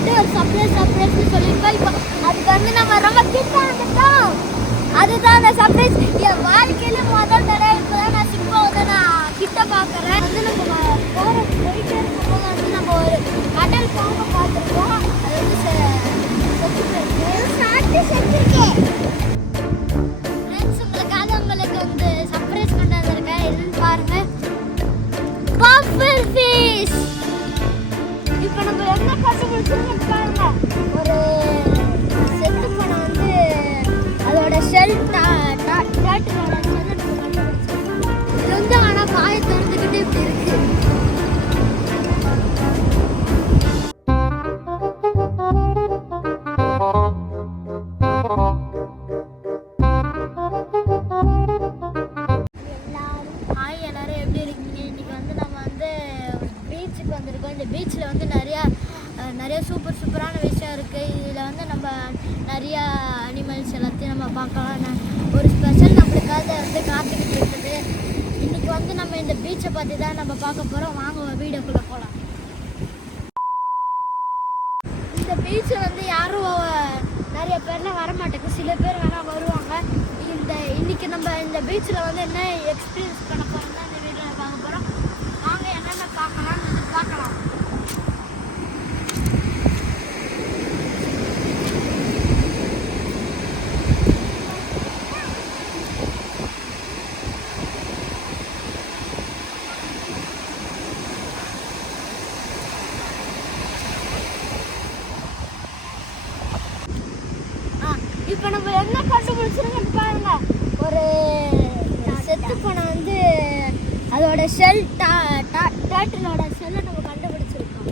சொல்லிட்டு ஒரு சர்ப்ரைஸ்னு சொல்லியிருக்கோம். இப்போ அதுக்கு வந்து நம்ம ரொம்ப கிட்ட வந்துட்டோம். அதுதான் அந்த சர்ப்ரைஸ். என் வாழ்க்கையில முதல் தடவை இப்போ தான் நான் சிம்பா வந்து நான் கிட்ட பார்க்குறேன். வந்து நம்ம போயிட்டே இருக்கும்போது வந்து நம்ம ஒரு கடல் பாம்பை பார்த்துருக்கோம். அது வந்து செத்துருக்கேன். ஃப்ரெண்ட்ஸ், உங்களுக்கு வந்து சர்ப்ரைஸ் கொண்டு வந்திருக்கேன். என்னன்னு பாருங்க, பஃபர் ஃபிஷ். இப்போ நம்ம என்ன கண்டுபிடிச்சிருக்கோம் பாருங்க. ஒரு செத்து போன வந்து அதோட ஷெல் டேட்டோட ஷெல் நம்ம கண்டுபிடிச்சிருக்கோம். இது வந்து ஆனால் வாயை திறந்துக்கிட்டு இப்படி இருக்கு. எல்லாரும் எப்படி இருக்கீங்க? இன்னைக்கு வந்து நம்ம வந்து பீச்சுக்கு வந்திருக்கோம். இந்த பீச்சில் வந்து நிறைய சூப்பரான விஷயம் இருக்குது. இதில் வந்து நம்ம நிறையா அனிமல்ஸ் எல்லாத்தையும் நம்ம பார்க்கலாம். ஒரு ஸ்பெஷல் நம்மளுக்காக வந்து காத்துக்கிட்டு இருக்குது. இன்றைக்கி வந்து நம்ம இந்த பீச்சை பற்றி தான் நம்ம பார்க்க போகிறோம். வாங்க வீடியோக்குள்ளே போகலாம். இந்த பீச்சை வந்து யாரும் நிறைய பேர்லாம் வரமாட்டேங்க, சில பேர் வேணால் வருவாங்க. இன்றைக்கி நம்ம இந்த பீச்சில் வந்து என்ன எக்ஸ்பீரியன்ஸ் பண்ண போகிறோம் தான் இந்த வீடியோவில் பார்க்க போகிறோம். வாங்க என்னென்ன பார்க்கலாம்னு பார்க்கலாம். இப்போ நம்ம என்ன கண்டுபிடிச்சிருக்கோன்னு பாருங்க. ஒரு செத்து போன வந்து அதோட ஷெல் டேட்டலோட ஷெல்லை நம்ம கண்டுபிடிச்சிருக்கோம்.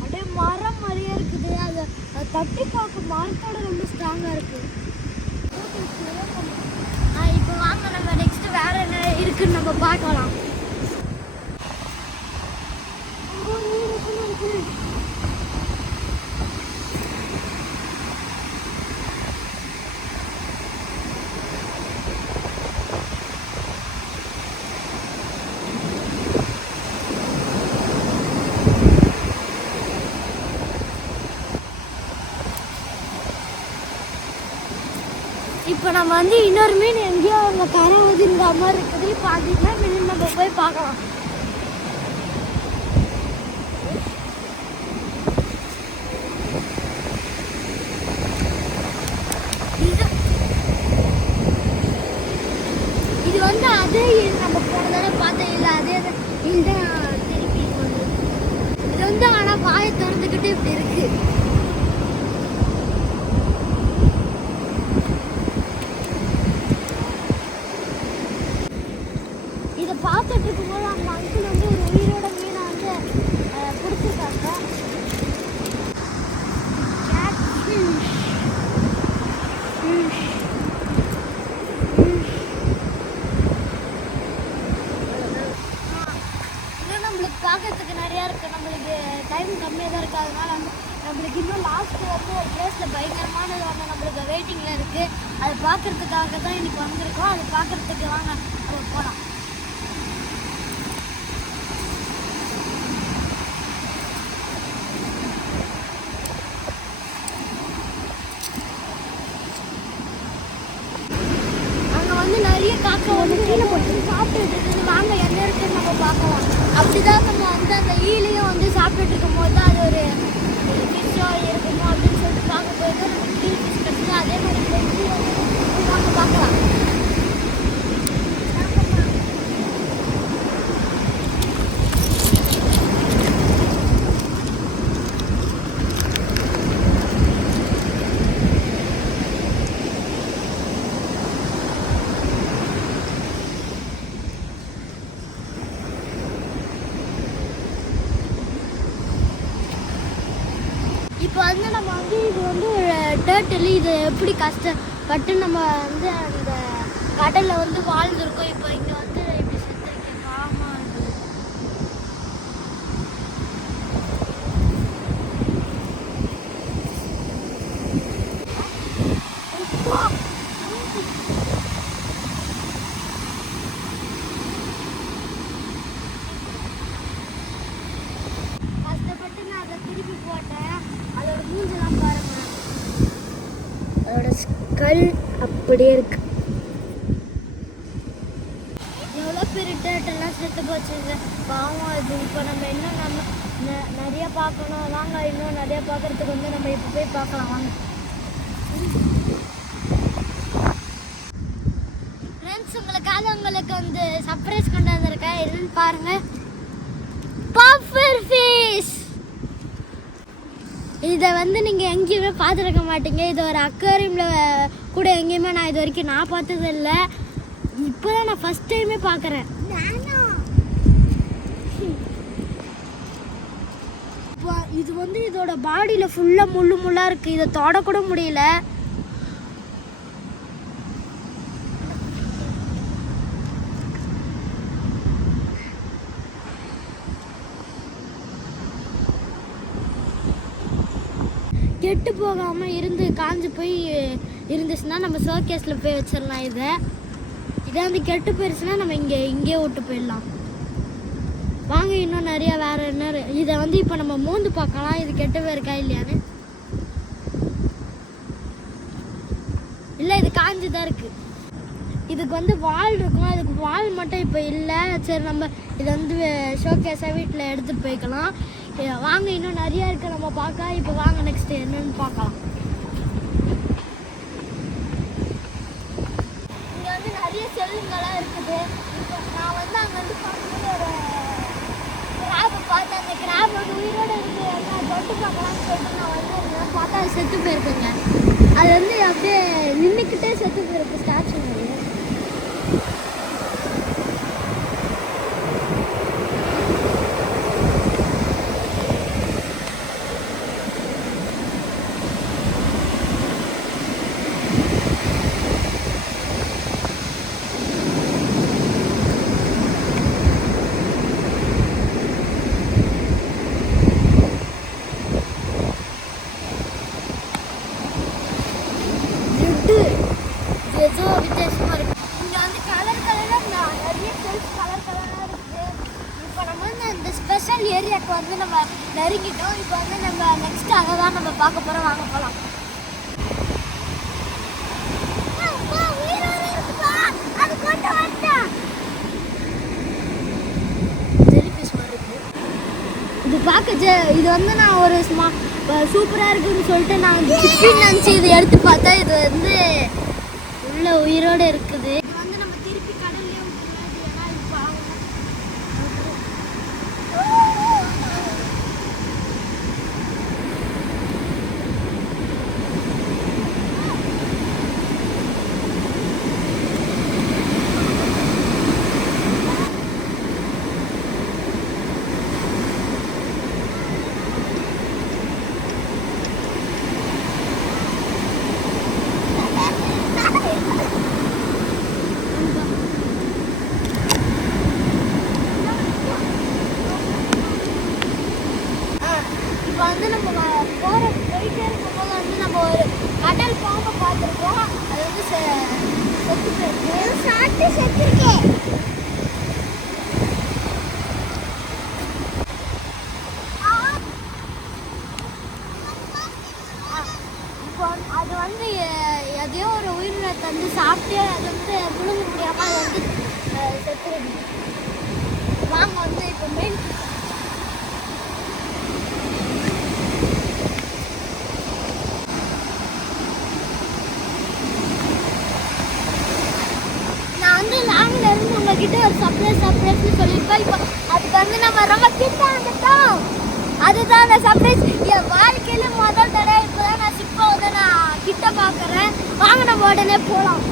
அப்படியே மரம் மாதிரியே இருக்குது. அது தட்டி பார்க்க மரத்தோட ரொம்ப ஸ்ட்ராங்காக இருக்குது. இப்போ வாங்க நம்ம நெக்ஸ்ட் வேற என்ன இருக்குன்னு நம்ம பார்க்கலாம். இப்போ நம்ம வந்து இன்னொரு மீன் எங்கேயோ அவங்க கரை ஒதுங்கிற மாதிரி இருக்குது. இப்போ அதுதான் மீன் நம்ம போய் பார்க்கலாம். இது வந்து அதே நம்ம போன தடவை பார்த்தோம் இல்லை, அதே இதுதான் திருப்பி வந்து இது வந்து ஆனால் வாயை திறந்துக்கிட்டு இப்படி இருக்கு. இதை பார்த்துட்டு இருக்கும்போது அந்த அங்கிள் வந்து ஒரு உயிரோட மீனை வந்து பிடிச்சிருக்காங்க. இன்னும் நம்மளுக்கு பார்க்கறதுக்கு நிறையா இருக்குது. நம்மளுக்கு டைம் கம்மியாக தான் இருக்குது. அதனால வந்து நம்மளுக்கு இன்னும் லாஸ்ட்டு வந்து ஒரு பிளேஸில் பயங்கரமானது வந்து நம்மளுக்கு வெயிட்டிங்கில் இருக்குது. அதை பார்க்குறதுக்காக தான் இன்றைக்கி வந்திருக்கோம். அதை பார்க்குறதுக்கு வாங்க நம்ம போகலாம். நிறைய காக்கா வந்து கீழே போட்டு சாப்பிட்டுட்டு இருக்குது. வாங்க என்ன இருக்குன்னு நம்ம பார்க்கலாம். அப்படிதான் நம்ம வந்து அந்த ஈலையும் வந்து சாப்பிட்டுட்டு இருக்கும் போது தான் அது ஒரு ஃபிஷ்ஷோ இருக்குமோ அப்படின்னு சொல்லிட்டு பார்க்க போயிட்டு நம்ம கீழ் ஃபிஷ் கட்டுது. அதே மாதிரி வாங்க பார்க்கலாம். இப்போ வந்து நம்ம வந்து இது வந்து ஒரு டேர்ட்டில். இது எப்படி கஷ்டப்பட்டு நம்ம வந்து அந்த கடலில் வந்து வாழ்ந்துருக்கோம். இப்போ இங்கே வந்து இப்படி செத்துருக்கேன். பாவமாக இருக்குது. கல் அப்படியே இருக்கு. எவ்வளோ பெரிய டேட்டெல்லாம் செத்து போச்சுங்க. பாவம் அது. இப்போ நம்ம இன்னும் நிறைய பார்க்கணும். வாங்க இன்னும் நிறைய பார்க்கறதுக்கு வந்து நம்ம இப்போ போய் பார்க்கலாம் வாங்க. ஃப்ரெண்ட்ஸ், உங்களுக்கு வந்து சர்ப்ரைஸ் கொண்டு வந்திருக்கேன். என்னன்னு பாருங்க. Buffer fish. இதை வந்து நீங்கள் எங்கேயுமே பார்த்துருக்க மாட்டீங்க. இது ஒரு அக்வாரியமில் கூட எங்கேயுமே நான் இது வரைக்கும் நான் பார்த்தது இல்லை. இப்போ தான் நான் ஃபஸ்ட் டைமே பார்க்குறேன். இப்போ இது வந்து இதோட பாடியில் ஃபுல்லாக முள்ளாக இருக்குது. இதை தொடக்கூட முடியல. கெட்டு போகாமல் இருந்து காஞ்சி போய் இருந்துச்சுன்னா நம்ம ஷோகேஸில் போய் வச்சிடலாம். இதை வந்து கெட்டு போயிடுச்சுன்னா நம்ம இங்கே விட்டு போயிடலாம். வாங்க இன்னும் நிறையா வேறு என்ன இதை வந்து இப்போ நம்ம மோந்து பார்க்கலாம். இது கெட்டு போயிருக்கா இல்லையான்னு. இல்லை, இது காஞ்சி தான் இருக்குது. இதுக்கு வந்து வால் இருக்கும். அதுக்கு வால் மட்டும் இப்போ இல்லை. சரி, நம்ம இதை வந்து ஷோகேஸாக வீட்டில் எடுத்துகிட்டு போய்க்கலாம். வாங்க இன்னும் நிறையா இருக்குது நம்ம பார்க்க. இப்போ வாங்க நெக்ஸ்ட் என்னன்னு பார்க்கலாம். இங்கே வந்து நிறைய செல்லுங்கள்லாம் இருக்குது. இப்போ நான் வந்து அங்கே வந்து பார்க்கும்போது ஒரு கிராபை பார்த்தேன். அந்த கிராப் வந்து உயிரோடு இருக்குது. நான் தொட்டு பார்க்கலாம்னு சொல்லிட்டு நான் வந்து பார்த்தா அது செத்து போயிருக்குங்க. அது வந்து அப்படியே நின்றுக்கிட்டே செத்து போயிருக்கு ஸ்டாச்சு மாதிரி. ஏதோ வித்தியாசமாக இருக்குது. இங்கே வந்து கலர் கலராக நிறைய செல்ஸ் கலர் கலராக இருக்குது. இப்போ நம்ம வந்து அந்த ஸ்பெஷல் ஏரியாவுக்கு வந்து நம்ம நெருங்கிட்டோம். இப்போ வந்து நம்ம நெக்ஸ்ட் அதை தான் நம்ம பார்க்க போகிறோம். வாங்க போகலாம். இது பார்க்க இது வந்து நான் ஒரு சூப்பராக இருக்குன்னு சொல்லிட்டு நான் சிப்பின்னு நினச்சி இதை எடுத்து பார்த்தா இது வந்து உள்ள உயிரோடு இருக்குது. இது வந்து நம்ம திருப்பி கடல்லே விட்டுருவோம். ஏன்னா இது பாவம். இப்போ வந்து நம்ம போயிட்டே இருக்கும்போது வந்து நம்ம ஒரு கடல் பாம்பை பார்த்துருக்கோம். அது வந்து செத்துருக்கேன். இப்போ அது வந்து எதையோ ஒரு உயிரினத்தை வந்து சாப்பிட்டு அது வந்து முழுங்க முடியாமல் அது வந்து செத்துருக்கு. வாங்க வந்து இப்போ மெயின் உங்ககிட்ட ஒரு சர்ப்ரைஸ்னு சொல்லியிருக்கோம். இப்போ அதுக்கு வந்து நம்ம ரொம்ப கிட்ட வந்துட்டோம். அதுதான் அந்த சர்ப்ரைஸ். என் வாழ்க்கையில முதல் தடவை இப்போ தான் நான் சிப்பை வந்து நான் கிட்ட பார்க்குறேன். வாங்க நம்ம உடனே போகலாம்.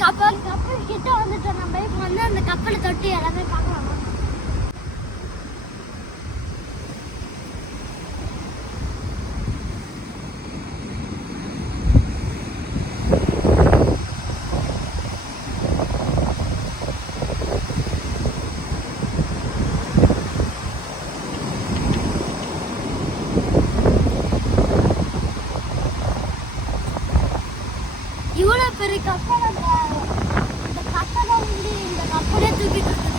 கப்பல் கிட்ட வந்துட்டோம். நம்ம இப்போ வந்து அந்த கப்பலை தொட்டி எல்லாமே பார்க்கலாம். பெரிய கப்பல் அந்த கப்பலை வந்து இந்த கப்பலே தூக்கிட்டு இருக்குது.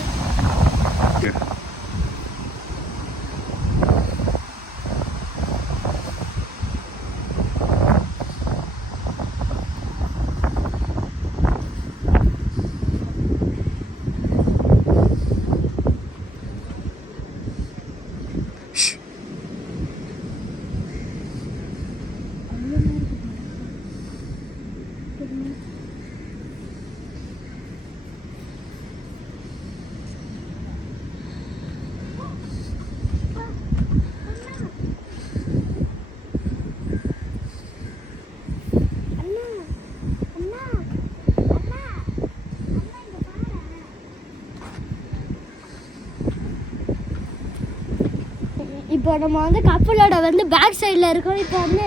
இப்போ நம்ம வந்து கப்பலோட வந்து பேக் சைடில் இருக்கோம். இப்போ வந்து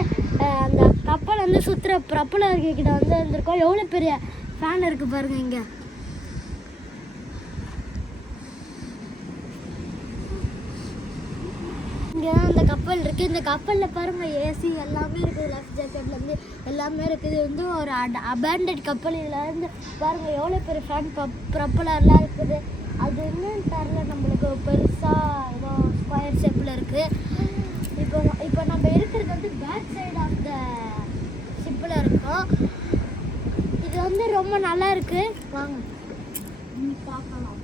அந்த கப்பல் வந்து சுற்றுற ப்ரப்பலர் கிட்ட வந்து இருந்திருக்கோம். எவ்வளோ பெரிய ஃபேன் இருக்குது பாருங்கள். இங்கே தான் அந்த கப்பல் இருக்குது. இந்த கப்பலில் பாருங்கள் ஏசி எல்லாமே இருக்குது. லைஃப் ஜாக்கெட்லேருந்து எல்லாமே இருக்குது. இது வந்து ஒரு அபேண்டட் கப்பல். இதில் வந்து பாருங்கள் எவ்வளோ பெரிய ஃபேன் ப்ரப்பலர்லாம் இருக்குது. அது இன்னும் தரல நம்மளுக்கு பெருசாக ஏதோ ஸ்கொயர் ஷேப்பில் இருக்குது. இப்போ நம்ம இருக்கிறது வந்து பேக் சைடு ஆஃப் த ஷிப்பில் இருக்கோம். இது வந்து ரொம்ப நல்லா இருக்குது. வாங்க பார்க்கலாம்.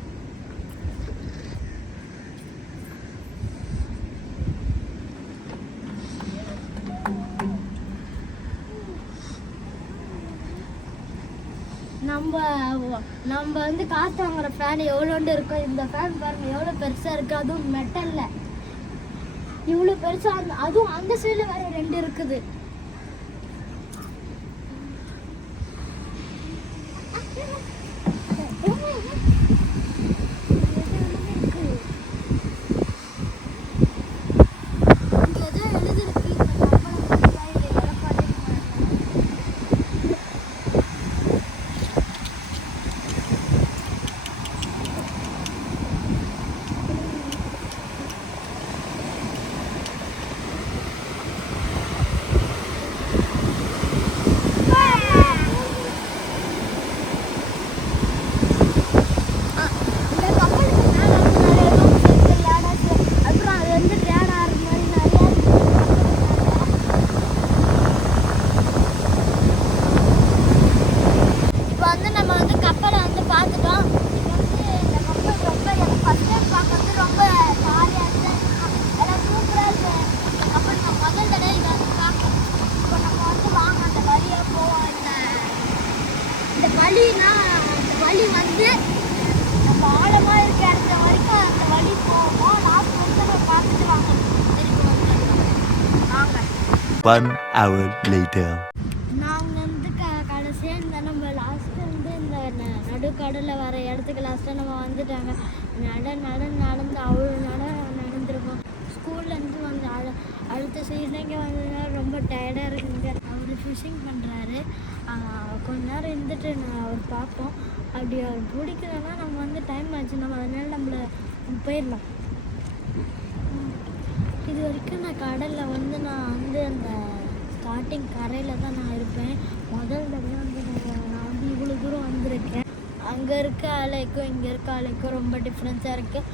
நம்ம வந்து காற்று வாங்குற ஃபேன் எவ்வளோண்டு இருக்கும். இந்த ஃபேன் பாருங்கள் எவ்வளோ பெருசாக இருக்குது. அதுவும் மெட்டலில் இவ்வளோ பெருசாக. அதுவும் அந்த சைடில் வேறு 2 இருக்குது. வழி வந்து நம்ம ஆழமாக இருக்க இடத்துல வரைக்கும் அந்த வழி போவோம். லாஸ்ட் வந்து நம்ம பார்த்துட்டு வாங்க திருப்பி வந்துடலாம். வாங்க. 1 hour later. நாங்கள் வந்து கடைசியாக இந்த நம்ம லாஸ்ட்டு வந்து இந்த நடுக்கடலில் வர இடத்துக்கு லாஸ்ட்டாக நம்ம வந்துட்டாங்க. நடந்து அவ்வளோ நடந்துருக்கோம். ஸ்கூல்லேருந்து வந்து அடுத்த சீசனுக்கு வந்ததுனால ரொம்ப டயர்டாக இருக்குங்க. அவர் ஃபிஷிங் பண்ணுறாரு. கொஞ்ச நேரம் இருந்துட்டு அவர் பார்ப்போம். அப்படி அவர் பிடிக்கலன்னா நம்ம வந்து டைம் ஆச்சு, நம்ம அதனால நம்மளை போயிடலாம். இது வரைக்கும் நான் கடலில் வந்து நான் வந்து அந்த ஸ்டார்டிங் கரையில் தான் நான் இருப்பேன். முதல் தடவை வந்து நான் வந்து இவ்வளோ தூரம் வந்திருக்கேன். அங்கே இருக்க அலைக்கும் இங்கே இருக்க அலைக்கும் ரொம்ப டிஃப்ரென்ஸாக இருக்குது.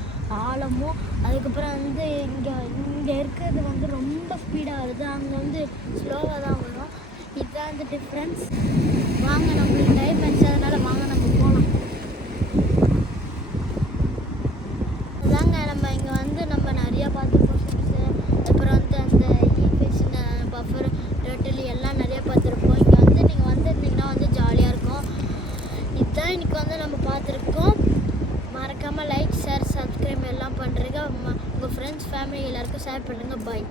ஆழமும் அதுக்கப்புறம் வந்து இங்கே இருக்கிறது வந்து ரொம்ப ஸ்பீடாக வருது, அங்கே வந்து ஸ்லோவாக தான் வரும். இதுதான் அந்த டிஃப்ரென்ஸ். வாங்க, நம்மளுக்கு டைம் ஆச்சு, அதனால் வாங்க நம்ம போகலாம். அதாங்க நம்ம இங்கே வந்து நம்ம நிறையா பார்த்துருப்போம். ஷிப்ஸு, அப்புறம் வந்து அந்த ஃபிஷ், பஃபர், டர்ட்டில் எல்லாம் நிறையா பார்த்துருப்போம். இங்கே வந்து நீங்கள் வந்துருந்தீங்கன்னா வந்து ஜாலியாக இருக்கும். இதுதான் இன்றைக்கி வந்து நம்ம பார்த்துருக்கோம். மறக்காமல் லைக், ஷேர், சப்ஸ்கிரைப் எல்லாம் பண்ணுறீங்க. உங்கள் ஃப்ரெண்ட்ஸ், ஃபேமிலி எல்லாருக்கும் ஷேர் பண்ணுங்கள். பாய்.